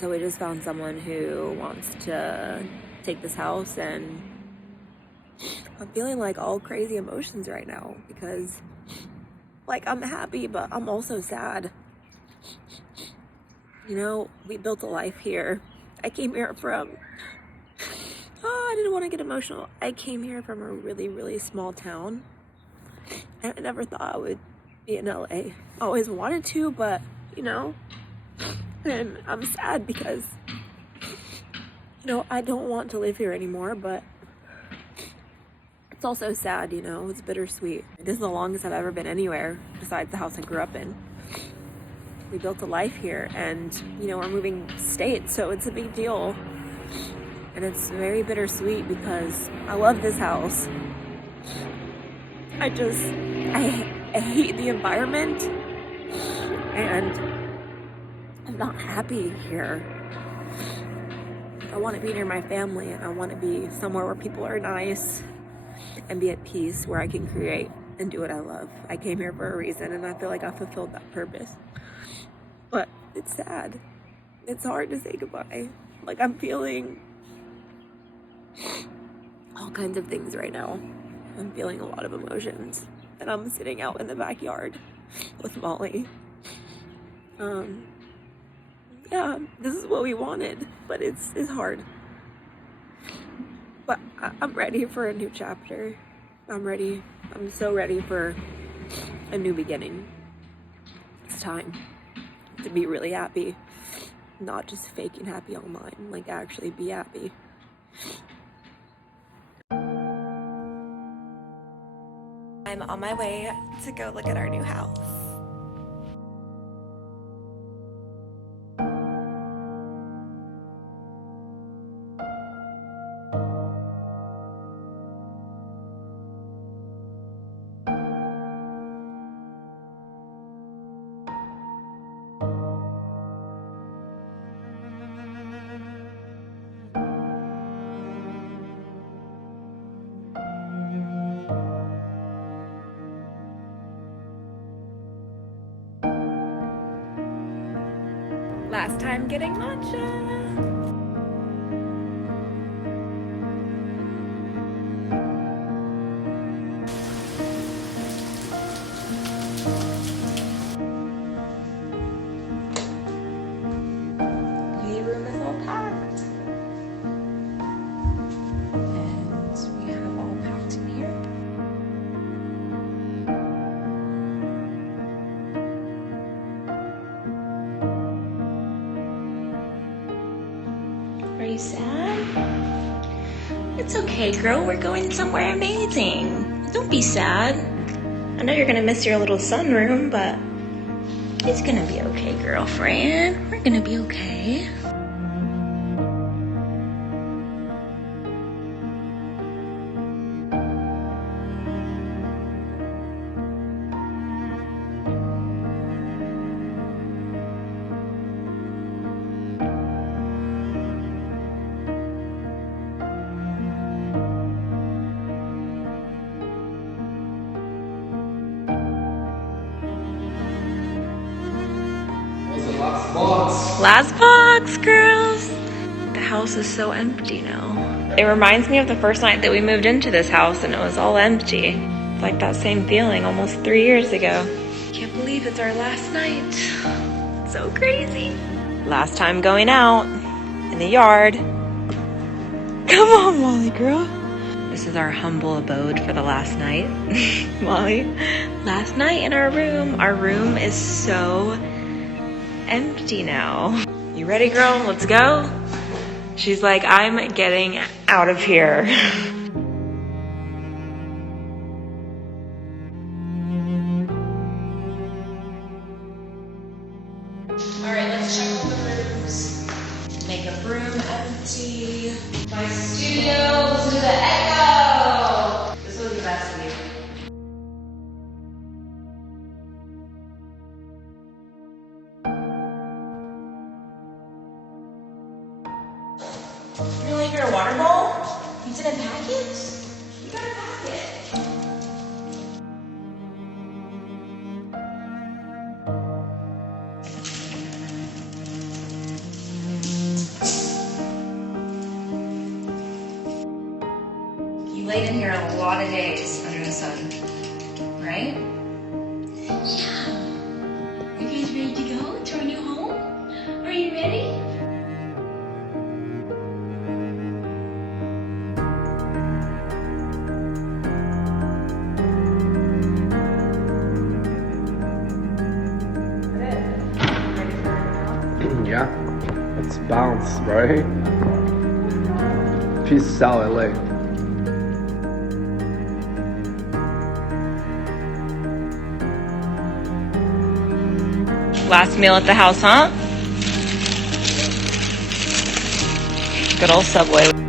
So we just found someone who wants to take this house, and I'm feeling like all crazy emotions right now because like I'm happy, but I'm also sad. You know, we built a life here. I came here from, I didn't want to get emotional. I came here from a really, really small town, and I never thought I would be in LA. I always wanted to, but you know, and I'm sad because, you know, I don't want to live here anymore, but it's also sad, you know, it's bittersweet. This is the longest I've ever been anywhere besides the house I grew up in. We built a life here, and, you know, we're moving states, so it's a big deal. And it's very bittersweet because I love this house. I hate the environment, and I'm not happy here. I want to be near my family, and I want to be somewhere where people are nice and be at peace, where I can create and do what I love. I came here for a reason, and I feel like I fulfilled that purpose. But it's sad. It's hard to say goodbye. Like, I'm feeling all kinds of things right now. I'm feeling a lot of emotions, and I'm sitting out in the backyard with Molly. Yeah, this is what we wanted, but it's hard. But I'm ready for a new chapter. I'm ready. I'm so ready for a new beginning. It's time to be really happy, not just faking happy online, like actually be happy. I'm on my way to go look at our new house. Last time getting matcha. The room is all packed. And we have all packed in here. Are you sad? It's okay, girl. We're going somewhere amazing. Don't be sad. I know you're gonna miss your little sunroom, but it's gonna be okay, girlfriend. We're gonna be okay. Last box, girls. The house is so empty now. It reminds me of the first night that we moved into this house and it was all empty. It's like that same feeling almost 3 years ago. Can't believe it's our last night. So crazy. Last time going out in the yard. Come on, Molly girl. This is our humble abode for the last night. Molly, last night in our room. Our room is so empty now. You ready, girl? Let's go. She's like, I'm getting out of here. All right, let's check all the rooms. Make a room empty. My studio, listen to the echo. This was the best view. You leave your water bowl? You didn't pack it? You gotta pack it. laid in here a lot of days under the sun, right? Yeah. You guys ready to go to our new home? Are you ready? Yeah, let's bounce, right? Peace out, LA. Last meal at the house, huh? Good old Subway.